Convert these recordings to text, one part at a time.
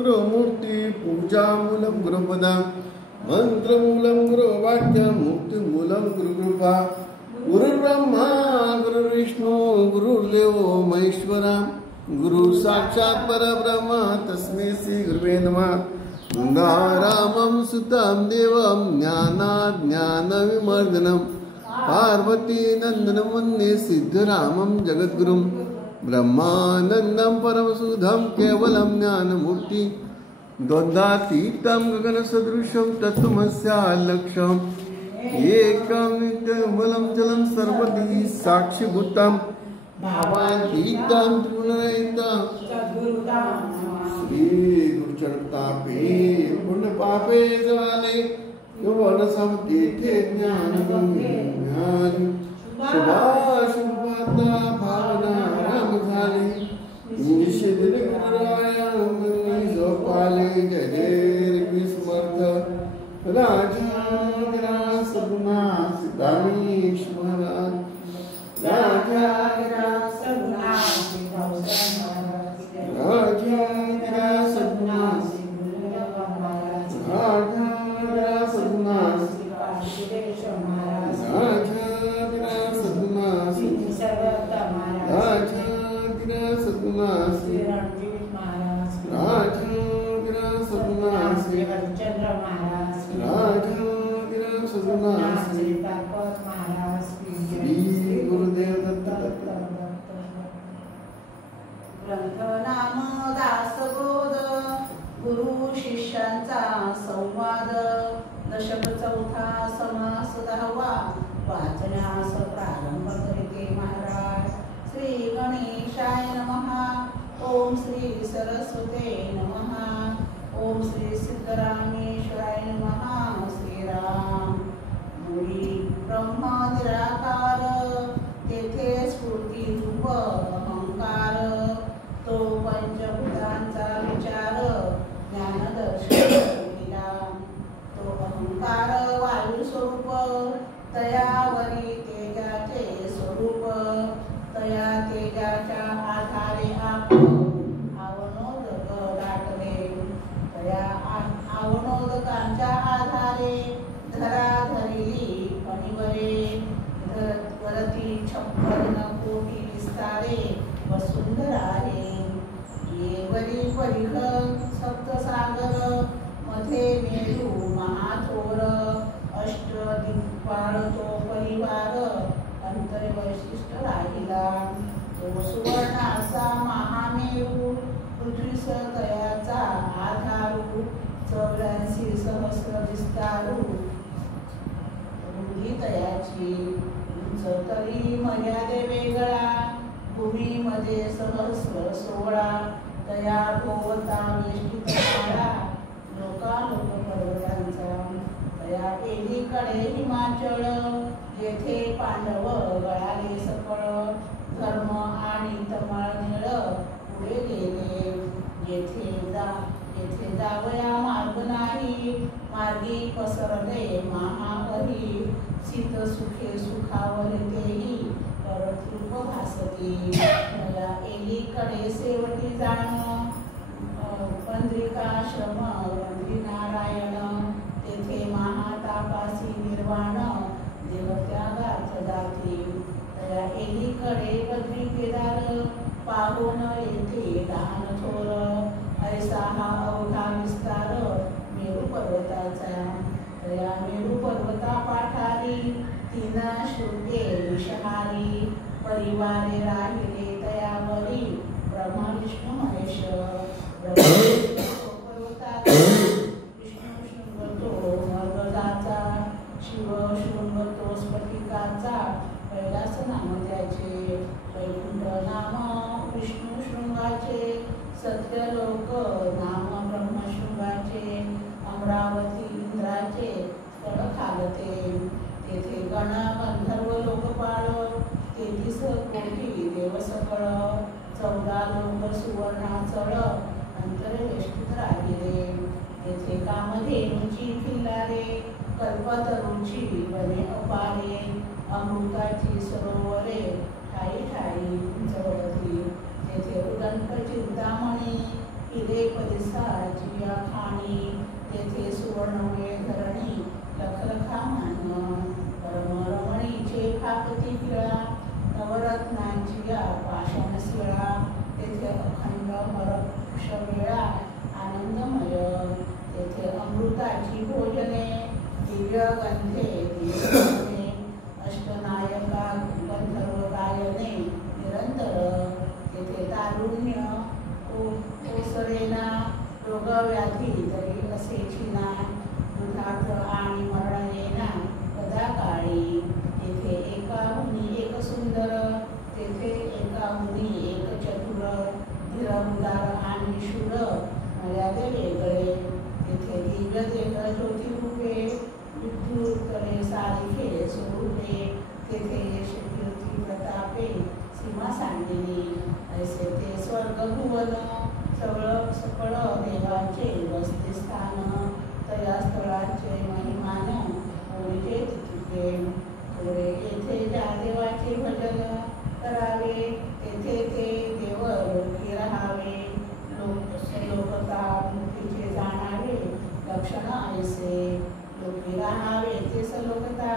गुरुमूर्ति पूजामूलं गुरुपदं मंत्रमूलं गुरुवाक्यं मुक्तिमूलं गुरुकृपा गुरुर्ब्रह्मा गुरुर्विष्णु गुरुर्देवो महेश्वरा गुरु साक्षात् परब्रह्म तस्मै श्री गुरुवे नमः। गंगारामं सुतं देवं ज्ञानविमर्दनं पार्वती नंदनं वन्दे सिद्धरामं जगद्गुरुं ब्रह्मानन्दं परमसुधं केवलं ज्ञानमूर्ति द्वन्द्वातीतं गगनसदृशं तत्त्वमस्यालक्ष्यम् एकं नित्यमूलं जलं सर्वधी साक्षिभूतं भावातीतं त्रिगुणरहितं श्री गुरुचरतापे पुण्यपापे जाले यौवनसमतीर्थे ज्ञान शुभाशुभता भावना राम झाले निषेधन गुरुराया जोपाले जय जय समर्थ राजा सगुणा सिद्धामेश्वर राजा सगुणा राजा सगुणा राजा सगुणा ग्रंथनाम दासबोध गुरु शिष्यांचा संवाद दशक चौथा समास 10वा वाचनास प्रारंभ करीते महाराज। श्री गणेशाय नमः। ओम श्री सरस्वते नमः। ओम श्री सिद्धरामेश्वराय नमः। श्रीराम मुळी ब्रह्म निराकार तेथे स्फूर्ती रूप अहंकार तो पंचभूतांचा विचार ज्ञानदर्शन केला। तो अहंकार वायू स्वरूप तयावरी तेजाचे स्वरूप तया तेजाच्या आधारे आप आवनोदक दाटले तया आवनोदकांच्या आधारे धरा धरिली फणीवरे वरती 56 कोटी विस्तारे वसुंधरा आहे। ये वरी परिघ सप्तसागर मध्ये मेरू महाथोर अष्टदिक्पाळ तो परिवार अंतर वैशिष्ट्य राहिला। तो सुवर्णाचा महामेरू पृथ्वी तयाचा आधारू 84 सहस्र विस्तारू बुद्धी तयाची तरी मर्यादे वेगळा भूमीमध्ये सहस्र 16 तया भोवता वेष्टित लोकालोक पर्वतांचा तया एकीकडे हिमाचळ येथे पांडव गळाले सकळ धर्म आणि तमाळ निळ पुढे गेले येथे जावया मार्ग नाही मार्गी पसरले महाहरी शीत सुखे सुखावर तेही परतरूप भासती मला एकीकडे सेवटी जाण पंद्रिकाश्रम नारायण तेथे महातापासी निर्वाण देवत्यागात जाती तया एकीकडे बद्री केदार पाहून येथे लहान थोर ऐसा हा अवघा विस्तार मेरू पर्वताचा तया मेरू पर्वता पाठारी 3 श्रुते विषहारी परिवारे राहिले तयावरी ब्रह्मा विष्णू महेश पर्वतात विष्णू शृंगतो मर्गजाचा शिव शृंगतो स्फटिकाचा कैलास नाम त्याचे वैकुंठ नाम विष्णू शृंगाचे सत्यलोक नाम ब्रह्मशृंगाचे अमरावती इंद्राचे स्थळ खालते तेथे गण गंधर्व लोकपाळ 33 कोटी देव सकळ 14 लोक सुवर्णाचळ अंतरवेष्टित राहिले तेथे कामधेनूची किल्लारे कल्पतरूची वने अपारे अमृताची सरोवरे ठाई ठाई उंचवती तेथे उदंत चिंतामणी हिरे परिसर तेथे सुवर्णमय धरणी लखलखा मान परमरमणीचे खापती फिळा नवरत्नांची या पाषाण शिळा तेथे अखंड हरक्ष वेळा आनंदमय तेथे अमृताची भोजने दिव्य गंधे दिव्य अष्टनायका गंधर्व गायने निरंतर तेथे तारुण्य ओसरेना रोगव्याधी तरी असेची ना दुधात आणि मरण येना कदाकाळी तेथे एकाहुनी एक सुंदर तेथे एकाहुनी एक चतुर धीरउदार आणि शूर मर्यादे वेगळे तेथे दिव्य देह ज्योतिरूपे विद्युतरे सारिखे स्वरूपे तेथे यश कीर्ती प्रतापे सीमा सांडली ऐसे ते स्वर्ग भुवन सकळ देवांचे वसते स्थान तया स्थळांचे महिमान ओळीचे तितुके थोडे येथे ज्या देवाचे भजन करावे तेथे ते देव लोकी राहावे लोकता मुक्तीचे जाणावे लक्षण ऐसे लोकी राहावे ते सलोकता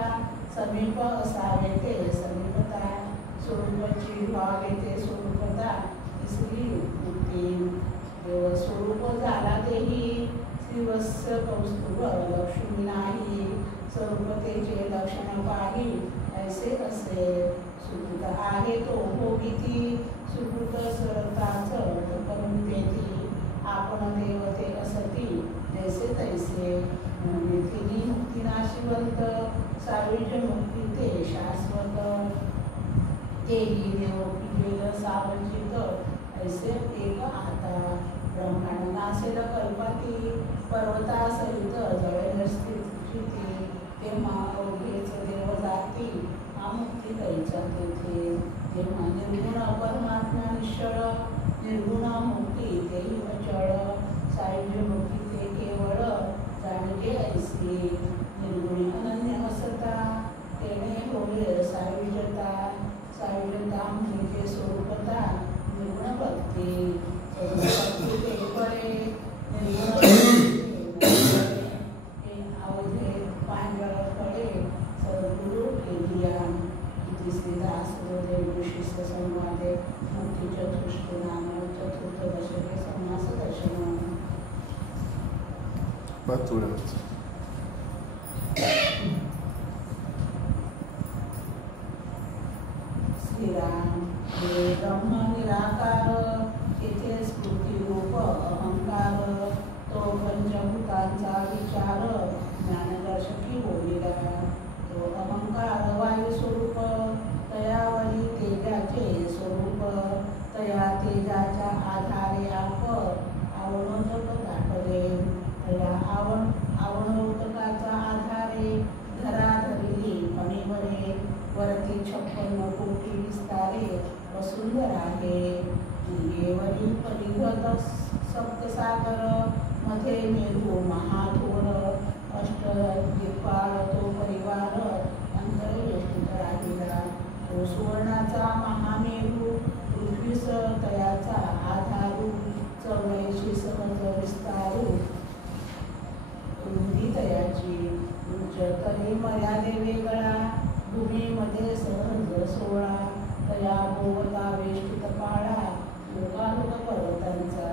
समीप असावे ते समीपता स्वरूपाची व्हावे ते स्वरूपता तिसरी मुक्ती देव स्वरूप झाला तेही श्रीवत्स कौस्तुभ लक्ष्मी नाही स्वरूपतेचे लक्षण पाही ऐसे असे सुकृत आहे तो भोगिती सुकृत सरताच करून देती आपण देवते असती जैसे तैसे तिन्ही मुक्ती नाशिवंत साविज मुक्ती ते शाश्वत तेही देव पिलेल सावचित ऐसे एक आता ब्रह्मांड नासेल कल्पाती पर्वता सहित जळेल स्थिती तेव्हा अवघेच देव जाती मुक्ती कैचा तेथे तेव्हा निर्गुण परमात्मा निश्चळ निर्गुण मुक्ती तेही अचळ सायुज्य मुक्ती ते केवळ जाणगे ऐसी निर्गुणी अनन्य असता तेने होय सायुज्यता सायुज्यता म्हणजे स्वरूपता निर्गुण भक्ती भक्ती ते परे निर्गुण अवधे पांढर फळे सद्गुरु केलिया श्रीदास शिष्य संवादे मुक्ती चतुष्ट नाम चतुर्थ दशके समास दर्शन श्रीराम हे ब्रह्म निराकार येथे स्फूर्ती रूप अहंकार तो पंचभूतांचा विचार ज्ञानदर्शकी बोलिला तो अहंकार वायू स्वरूप तयावरी तेजाचे स्वरूप तया तेजाच्या आधारे आप आवणोदक दाखले तया आवणोदकाचा आधारे धरा धरिली फणीवरे वरती 56 कोटी विस्तारे वसुंधर आहे वरील परिघत सप्तसागर मध्ये मेरू महाथोर अष्टदिक्पाल तो परिवार अंतर्वेष्टित राहिला तो सुवर्णाचा महामेरू पृथ्वीस तयाचा आधारू 84 सहज विस्तारू रुंदी तयाची उच्च तरी मर्यादे वेगळा भूमीमध्ये सहज 16 तया भोवता वेष्टित पाळा लोकालोक पर्वतांचा